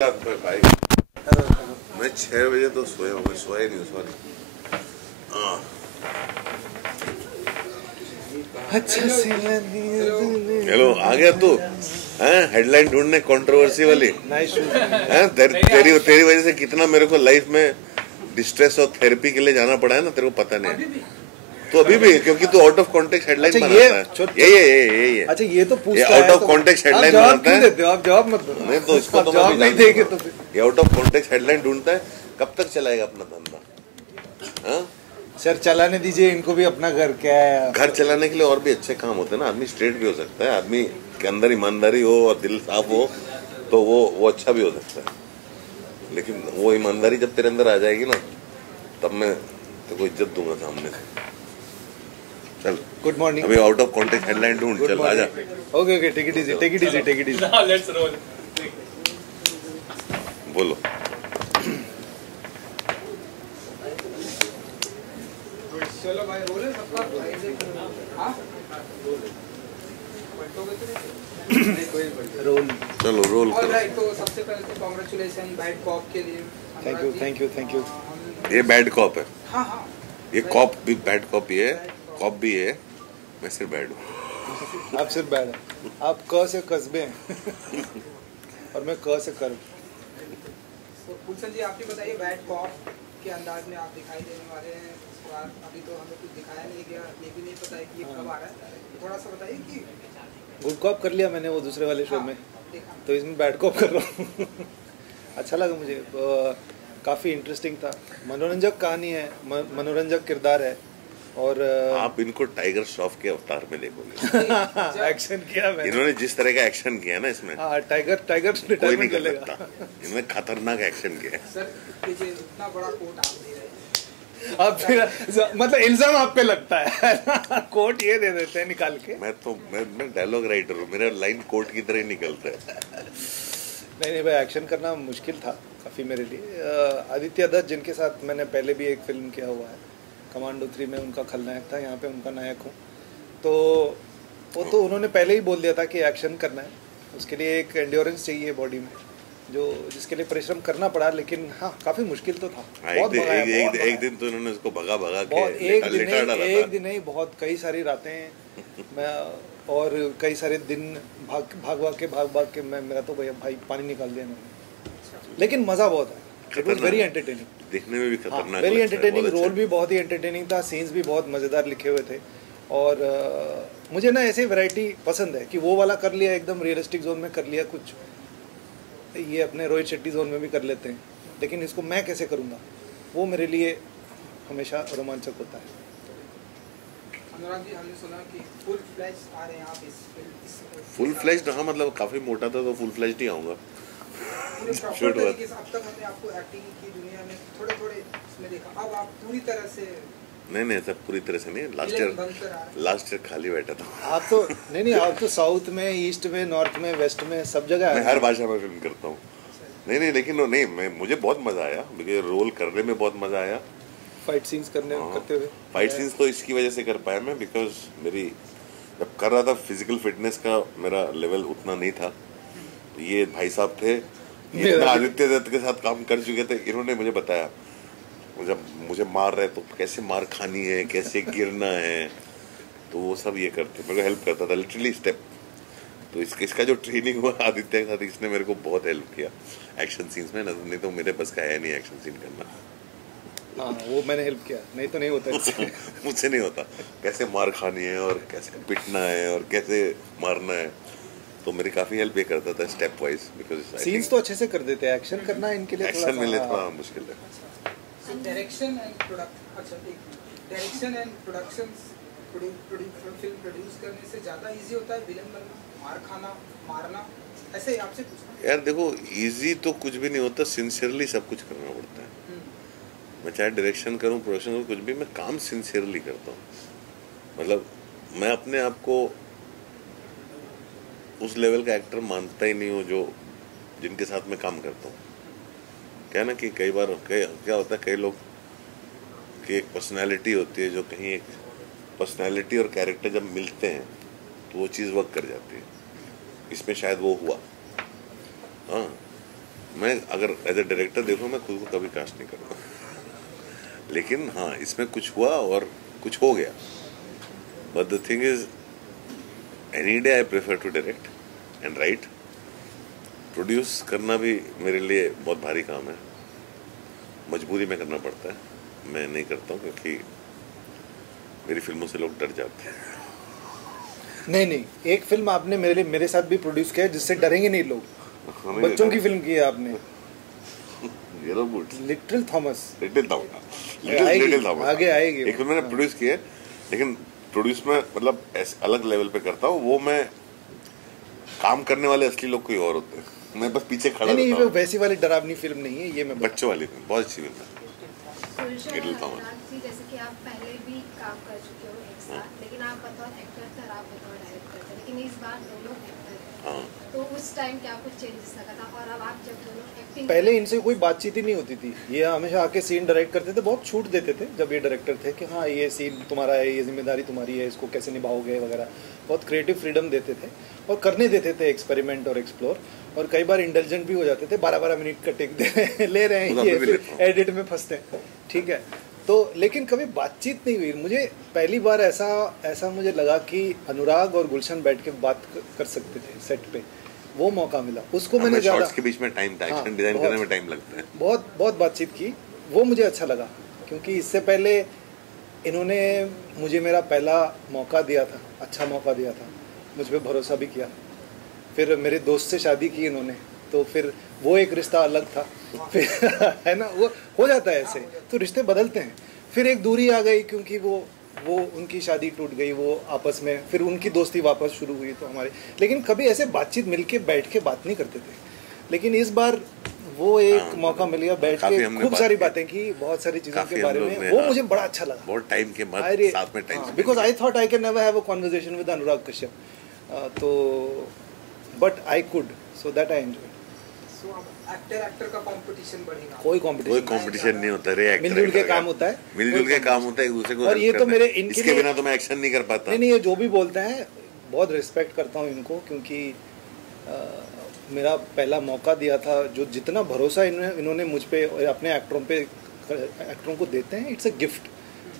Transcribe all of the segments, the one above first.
भाई मैं 6 बजे तो सोया हूँ, सोया नहीं, सॉरी। हेलो, आ गया तू? हेडलाइन ढूंढने कंट्रोवर्सी वाली। तेरी तेरी वजह से कितना मेरे को लाइफ में डिस्ट्रेस और थेरेपी के लिए जाना पड़ा है ना, तेरे को पता नहीं है। तो अभी भी क्योंकि तू आउट ऑफ कॉन्टेक्स्ट हेडलाइन बनाता है। ये अच्छा, ये तो पूछता है, आउट ऑफ कॉन्टेक्स्ट हेडलाइन बनाता है। आप जवाब मत दो। नहीं तो इसको तो जवाब नहीं देंगे तो ये आउट ऑफ कॉन्टेक्स्ट हेडलाइन ढूंढता है। कब तक चलाएगा अपना धंधा? सर चलाने दीजिए इनको भी, अपना घर क्या है। घर चलाने के लिए और भी अच्छे काम होते हैं ना। आदमी स्ट्रेट भी हो सकता है, आदमी के अंदर ईमानदारी हो और दिल साफ हो तो वो अच्छा भी हो सकता है। लेकिन वो ईमानदारी जब तेरे अंदर आ जाएगी ना, तब मैं तेरे को इज्जत दूंगा सामने से। चल, गुड मॉर्निंग। अभी आउट ऑफ कॉन्टेक्स्ट हेडलाइन ढूंढ, चल आजा। Okay okay, take it easy, take it easy, take it easy. Let's roll. बोलो। चलो भाई, रोल है सबका। हाँ रोल। चलो रोल करो। ऑलराइट, तो सबसे पहले तो कांग्रेचुलेशन बैड कॉप के लिए। Thank you thank you thank you. ये बैड कॉप है। हाँ हाँ, ये कॉप भी बैड कॉप ही है, कॉप भी है। मैं सिर्फ बैड हूँ। आप सिर्फ बैड है। आप क से कस्बे हैं और मैं क से कर्म। तो फुलसन जी, आप ही बताइए, बैड कॉप के अंदाज में आप दिखाई देने वाले हैं इस बार। अभी तो हमें कुछ दिखाया नहीं गया, ये भी नहीं पता है कि ये कब आ रहा है। थोड़ा सा बताइए कि गुड कॉप कर लिया मैंने वो दूसरे वाले शो में, देखा तो इसमें बैड कॉप कर रहा हूँ। अच्छा लगा मुझे, काफ़ी इंटरेस्टिंग था। मनोरंजक कहानी है, मनोरंजक किरदार है। और आप इनको टाइगर श्रॉफ के अवतार में देखोगे। एक्शन किया मैंने। इन्होंने जिस तरह का एक्शन किया ना इसमें, टाइगर कोई नहीं कर सकता। इन्होंने खतरनाक एक्शन किया। सर, ये इतना बड़ा कोट आप दे रहे हैं, अब फिर मतलब इल्जाम आप पे लगता है। कोट ये दे देते हैं निकाल के। मैं डायलॉग राइटर हूँ, मेरा लाइन कोर्ट की तरह ही निकलता है। नहीं भाई, एक्शन करना मुश्किल था काफ़ी मेरे लिए। आदित्य दत्त, जिनके साथ मैंने पहले भी एक फिल्म किया हुआ है, कमांडो 3 में उनका खलनायक था, यहाँ पे उनका नायक हूँ। तो वो तो उन्होंने पहले ही बोल दिया था कि एक्शन करना है, उसके लिए एक एंड्योरेंस चाहिए बॉडी में, जिसके लिए परिश्रम करना पड़ा। लेकिन हाँ, काफ़ी मुश्किल तो था। बहुत एक दिन तो इन्होंने उसको भगा के एक दिन नहीं, बहुत कई सारी रातें मैं और कई सारे दिन भाग के मेरा तो भाई पानी निकाल दिया मैंने। लेकिन मज़ा बहुत है। इट वॉज वेरी एंटरटेनिंग, देखने में भी खतरनाक, वेरी एंटरटेनिंग। रोल भी बहुत ही एंटरटेनिंग था, सीन्स भी बहुत मज़ेदार लिखे हुए थे। और मुझे ना ऐसे वैरायटी पसंद है कि वो वाला कर लिया, एकदम रियलिस्टिक जोन में कर लिया कुछ, ये अपने रोहित शेट्टी जोन में भी कर लेते हैं, लेकिन इसको मैं कैसे करूँगा, वो मेरे लिए हमेशा रोमांचक होता है। अनुराग जी, हमने सुना कि फुल फ्लैश आ रहे हैं आप इस फुल फ्लैश्ड? हाँ, मतलब काफी मोटा था तो फुल फ्लैश्ड ही आऊंगा। शूट हुआ। अब तक हमने आपको एक्टिंग की दुनिया में थोड़े इसमें देखा, अब आप पूरी तरह से। नहीं सब पूरी तरह से नहीं। लास्ट ईयर खाली बैठा था। आप तो नहीं, आप तो साउथ में, ईस्ट में, नॉर्थ में, वेस्ट में, सब जगह मैं हर भाषा में फिल्म करता हूँ। नहीं लेकिन मुझे बहुत मजा आया, मुझे रोल करने में बहुत मजा आया। फाइट सीन्स करते हुए। फाइट सीन्स तो इसकी वजह से कर पाया मैं, बिकॉज मेरी जब कर रहा था फिजिकल फिटनेस का मेरा लेवल उतना नहीं था। तो ये भाई साहब थे, ये आदित्य दत्त के साथ काम कर चुके थे, इन्होंने मुझे बताया जब मुझे मार रहे तो कैसे मार खानी है, कैसे गिरना है, तो वो सब ये करते, मेरे को हेल्प करता था लिटरली स्टेप। तो इसका जो ट्रेनिंग हुआ आदित्य के साथ, इसने मेरे को बहुत हेल्प किया एक्शन सीन्स में। नहीं तो मेरे बस का है नहीं एक्शन सीन करना। हाँ, वो मैंने हेल्प किया, नहीं तो नहीं होता। मुझसे नहीं होता, कैसे मार खानी है और कैसे पिटना है और कैसे मारना है, तो मेरी काफी हेल्प ये करता था स्टेप वाइज। बिकॉज सीन्स तो अच्छे से कर देते हैं, एक्शन करना इनके लिए एक्शन में थोड़ा मुश्किल है। Direction and production film produce करने से ज्यादा इजी होता है विलन बनना, मार खाना, मारना? ऐसे ही आपसे पूछना। यार देखो, इजी तो कुछ भी नहीं होता, सिंसियरली सब कुछ करना पड़ता है। मैं चाहे डायरेक्शन करूं, प्रोडक्शन करूं, कुछ भी, मैं काम सिंसियरली करता हूं। मतलब मैं अपने आप को उस लेवल का एक्टर मानता ही नहीं हूँ जो जिनके साथ मैं काम करता हूँ। क्या ना कि कई बार क्या होता है, कई लोग की एक पर्सनैलिटी होती है, जो कहीं एक पर्सनैलिटी और कैरेक्टर जब मिलते हैं तो वो चीज़ वर्क कर जाती है। इसमें शायद वो हुआ। हाँ, मैं अगर एज ए डायरेक्टर देखूँ, मैं खुद को कभी कास्ट नहीं करूँगा, लेकिन हाँ इसमें कुछ हुआ और कुछ हो गया। But the thing is, any day I prefer to direct and write. Produce करना भी मेरे लिए बहुत भारी काम है, मजबूरी में करना पड़ता है। मैं नहीं करता हूँ क्योंकि मेरी फिल्मों से लोग डर जाते हैं। नहीं, एक फिल्म आपने मेरे साथ भी प्रोड्यूस किया है जिससे डरेंगे नहीं लोग। बच्चों की फिल्म की है आपने, yellow boots, little Thomas. Little Thomas आगे आएगी। एक फिल्म मैंने प्रोड्यूस की है, लेकिन प्रोड्यूस में मतलब अलग लेवल पे करता हूँ। वो मैं काम करने वाले असली लोग कोई और होते हैं, मैं बस पीछे खड़ा नहीं, रहता हूँ। वैसी वाली डरावनी फिल्म नहीं है ये, मैं बच्चों वाली फिल्म बहुत अच्छी फिल्म है। Little Thomas. जैसे कि आप पहले भी काम कर चुके हो एक साथ, लेकिन आप बतौर एक्टर थे और आप बतौर डायरेक्टर थे, लेकिन इस बार दोनों एक्टर हैं, तो उस टाइम क्या कुछ चेंजेस लगा था? और अब आप जब दोनों एक्टिंग, पहले इनसे कोई बातचीत ही नहीं होती थी, ये हमेशा आके सीन डायरेक्ट करते थे, बहुत छूट देते थे जब ये डायरेक्टर थे कि हाँ ये सीन तुम्हारा है, ये जिम्मेदारी तुम्हारी है, इसको कैसे निभाओगे वगैरह। बहुत क्रिएटिव फ्रीडम देते थे और करने देते थे एक्सपेरिमेंट और एक्सप्लोर। और कई बार इंटेलिजेंट भी हो जाते थे, 12-12 मिनट का टेक दे ले रहे हैं ये, फिर एडिट में फंसते हैं, ठीक है। तो लेकिन कभी बातचीत नहीं हुई। मुझे पहली बार ऐसा मुझे लगा कि अनुराग और गुलशन बैठ के बात कर सकते थे सेट पे, वो मौका मिला। उसको मैंने ज़्यादा, शॉट्स के बीच में टाइम था, एक्शन डिजाइन करने में टाइम लगता है, बहुत बातचीत की, वो मुझे अच्छा लगा। क्योंकि इससे पहले इन्होंने मुझे मेरा पहला मौका दिया था, अच्छा मौका दिया था, मुझ पर भरोसा भी किया। फिर मेरे दोस्त से शादी की इन्होंने, तो फिर वो एक रिश्ता अलग था, फिर है ना, वो हो जाता है ऐसे, तो रिश्ते बदलते हैं। फिर एक दूरी आ गई क्योंकि वो उनकी शादी टूट गई, वो आपस में, फिर उनकी दोस्ती वापस शुरू हुई तो हमारी। लेकिन कभी ऐसे बातचीत मिलके बैठ के बात नहीं करते थे, लेकिन इस बार वो एक मौका मिल गया, बैठ के खूब सारी बातें की, बहुत सारी चीज़ों के बारे में। वो मुझे बड़ा अच्छा लगा, बहुत टाइम के बाद साथ में time, because I thought I can never have a conversation with Anurag Kashyap, तो but I could, so that I enjoy. Actor का कंपटीशन बढ़ेगा? कोई कंपटीशन नहीं होता रे, मिलजुल के काम होता है, मिलजुल के काम होता है, एक दूसरे को। और ये तो मेरे इनके बिना तो मैं एक्शन नहीं कर पाता। नहीं, ये जो भी बोलते हैं बहुत रिस्पेक्ट करता हूँ इनको, क्योंकि मेरा पहला मौका दिया था, जो जितना भरोसा इन्होंने मुझ पे और अपने एक्टरों को देते हैं, इट्स अ गिफ्ट।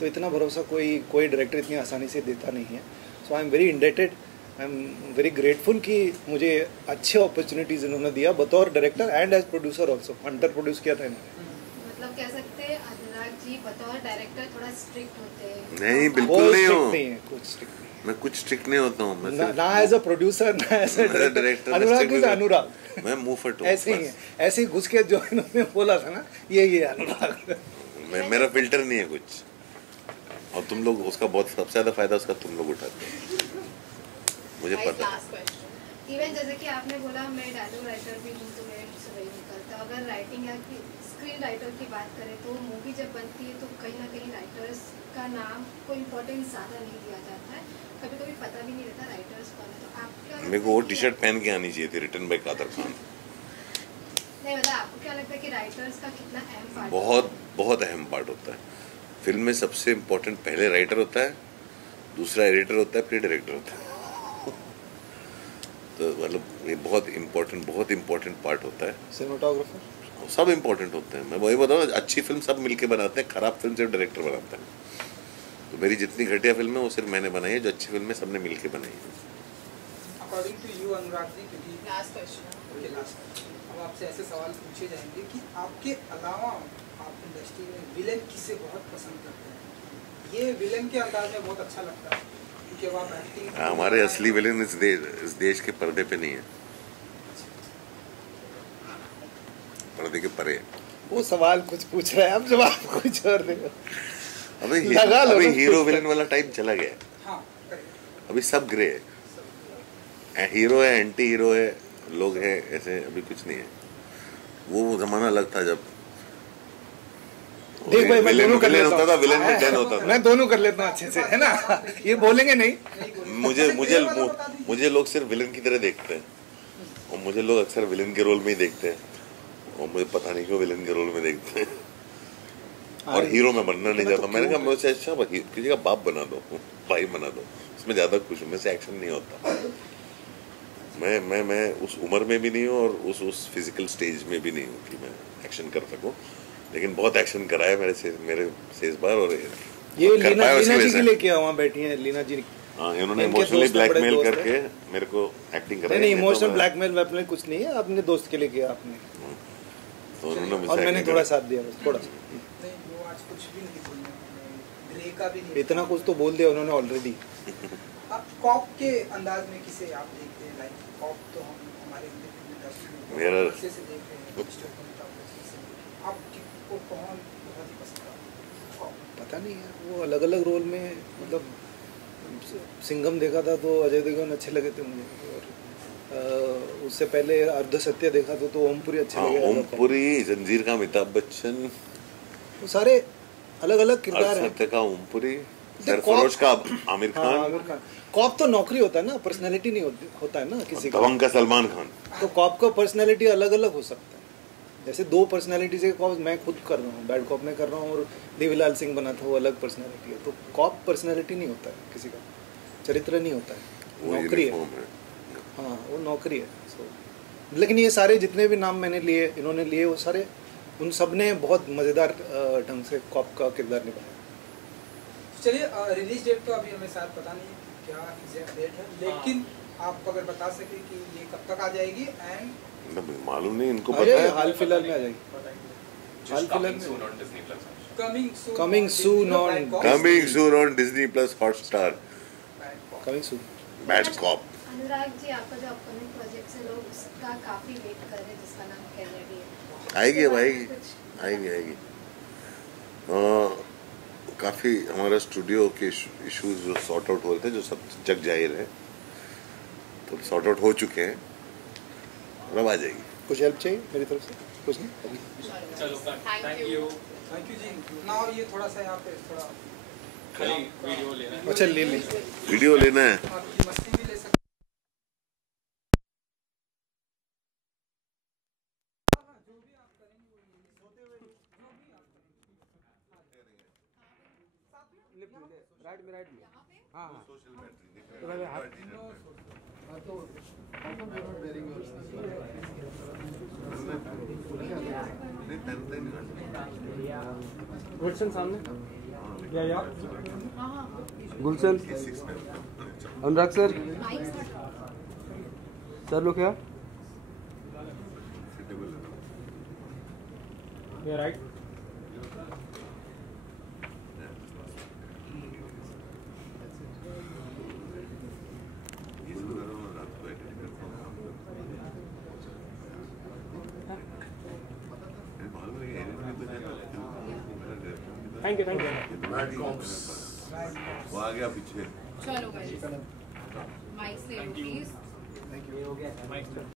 तो इतना भरोसा कोई डायरेक्टर इतनी आसानी से देता नहीं है। So I am very indebted, I am very grateful कि मुझे अच्छे अपॉर्चुनिटीज इन्होंने दिया बतौर director and as producer also. Hunter produce किया था इन्होंने। मतलब कह सकते हैं अनुराग जी बतौर डायरेक्टर थोड़ा स्ट्रिक्ट होते हैं? नहीं, बिल्कुल नहीं हूँ, कुछ स्ट्रिक्ट नहीं, मैं कुछ स्ट्रिक्ट नहीं होता हूँ। ना एज अ प्रोड्यूसर, ना as a director. Anurag is Anurag, मैं मुंह फट हूँ, ऐसे ही है, ऐसे ही घुस के जो इन्होंने बोला था ना, ये अनुराग। मेरा फिल्टर नहीं है कुछ, और तुम लोग उसका बहुत सबसे ज्यादा फायदा उसका तुम लोग उठाते हो, मुझे पता है। इवन जैसे कि आपने बोला मैं डायलॉग राइटर भी हूँ, तो मेरे से वही निकलता। अगर राइटिंग या स्क्रीन राइटर की बात करें तो मूवी जब बनती है तो कहीं ना कहीं राइटर्स का नाम को इम्पोर्टेंस ज़्यादा नहीं दिया जाता है, कभी कभी पता भी नहीं रहता राइटर्स कौन है। तो आपका, मेरे को वो टी शर्ट पहन के आनी चाहिए थी, रिटन बाय कादर खान। नहीं मतलब आपको क्या लगता है कि राइटर्स का कितना अहम पार्ट? बहुत अहम पार्ट होता है फिल्म में। सबसे इम्पोर्टेंट पहले राइटर होता है, दूसरा एडिटर होता है, फिर डायरेक्टर होता है। तो मतलब ये बहुत इम्पोर्टेंट पार्ट होता है। सिनेमेटोग्राफर सब इम्पोर्टेंट होते हैं। मैं वही बताऊँ, अच्छी फिल्म सब मिलके बनाते हैं, खराब फिल्म सिर्फ डायरेक्टर बनाता है। तो मेरी जितनी घटिया फिल्म है वो सिर्फ मैंने बनाई है, जो अच्छी फिल्म है सबने मिलके बनाई है। According to you Anurag ji, क्योंकि लास्ट क्वेश्चन, अब आपसे ऐसे सवाल पूछे जाएंगे कि आपके अलावा आप इंडस्ट्री में विलेन किसे बहुत पसंद करते हैं? ये विलेन के अंदाज में बहुत अच्छा लगता है क्योंकि अब आप एक्टिंग, हमारे असली विलेन इस देश के पर्दे पे नहीं है, पर्दे के परे। वो सवाल कुछ पूछ रहा है, अब जवाब कुछ और दे। अभी हीरो विलेन वाला टाइम चला गया। हाँ, अभी सब ग्रे है, हीरो है, एंटी हीरो है, लोग हैं ऐसे, अभी कुछ नहीं है। वो जमाना अलग था जब देख भाई, मैं दोनों कर लेता होता था, विलेन में डन होता था। मैं दोनों कर लेता हूँ अच्छे से, है ना, ये बोलेंगे नहीं। मुझे लोग सिर्फ विलेन की तरह देखते हैं, और मुझे लोग अक्सर विलेन के रोल में ही देखते हैं, और मुझे पता नहीं क्यों विलेन के रोल में देखते हैं, और हीरो में बनना नहीं चाहता। मैंने कहा मुझसे अच्छा किसी का बाप बना दो, भाई बना दो, उसमें ज्यादा खुश हूँ, मैं से एक्शन नहीं होता। मैं उस उम्र में भी नहीं हूँ और उस फिजिकल स्टेज में भी नहीं हूँ कि मैं एक्शन कर सकूँ, लेकिन बहुत एक्शन करा है मेरे से इस बार। और ये लीना जी के लिए किया, वहाँ बैठी हैं लीना जी। हाँ, इन्होंने इमोशनली ब्लैकमेल करके मेरे को एक्टिंग कराई। नहीं, इमोशनल ब्लैकमेल वैपमेल कुछ नहीं है, अपने दोस्त के लिए किया आपने, तो उन्होंने और मैंने थोड़ा साथ दिया बस, थोड़ा सा। वो आज कुछ भी नहीं बोलने, ग्रे का भी नहीं, इतना कुछ तो बोल दिया उन्होंने ऑलरेडी। अब कॉप के अंदाज में किसे आप देखते हैं? लाइक कॉप तो हम हमारे मेरा अच्छे से देखते हैं, आपको कौन बहुत ही पसंद है कॉप? पता नहीं है, वो अलग अलग रोल में, मतलब सिंघम देखा था तो अजय देवगन अच्छे लगे थे मुझे, और उससे पहले अर्ध सत्य देखा तो ओमपुरी अच्छे लगे। ओमपुरी, जंजीर का अमिताभ बच्चन, वो सारे अलग अलग किरदार हैं। सत्य का ओमपुरी, सरफरोश का आमिर खान। कॉप तो नौकरी होता है ना, पर्सनैलिटी नहीं होता है ना किसी का। दबंग का सलमान खान। तो कॉप का पर्सनैलिटी अलग अलग हो सकता है, जैसे दो पर्सनैलिटी से कॉप मैं खुद कर रहा हूँ, बैड कॉप में कर रहा हूँ, और देवीलाल सिंह बना था, वो अलग पर्सनैलिटी है। तो कॉप पर्सनैलिटी नहीं होता है, किसी का चरित्र नहीं होता है, नौकरी है। हाँ, वो नौकरी है। लेकिन ये सारे जितने भी नाम मैंने लिए, इन्होंने लिए, वो सारे, उन सब ने बहुत मज़ेदार ढंग से कॉप का किरदार निभाया। चलिए, रिलीज डेट तो अभी हमें शायद पता नहीं क्या एग्जैक्ट डेट है, लेकिन आप अगर बता सके कि ये कब तक आ जाएगी? एंड मालूम नहीं, इनको पता है, हाल फिलहाल में आ जाएगी, हाल फिलहाल में coming soon on Disney plus Hotstar, coming soon. Bad cop. Anurag ji, आपका जो अपकमिंग प्रोजेक्ट है, लोग उसका काफी वेट कर रहे हैं, जिसका नाम कैनेडी है। आएगी, अब आएगी। काफ़ी हमारा स्टूडियो के इश्यूज जो सॉर्ट आउट हो रहे थे, जो सब जग जाहिर है, तो सॉर्ट आउट हो चुके हैं, और अब आ जाएगी। कुछ हेल्प चाहिए मेरी तरफ से? कुछ नहीं, चलो, थैंक यू जी। नाउ ये थोड़ा सा यहाँ पे थोड़ा वीडियो लेना है। अच्छा ले वीडियो लेना है। आपकी मस्ती भी ले सकते गुलशन सामने, या गुलशन, अनुराग सर लोग क्या राइट? Thank you. वो आ गया पीछे। चलो भाई, माइक से प्लीज। Thank you.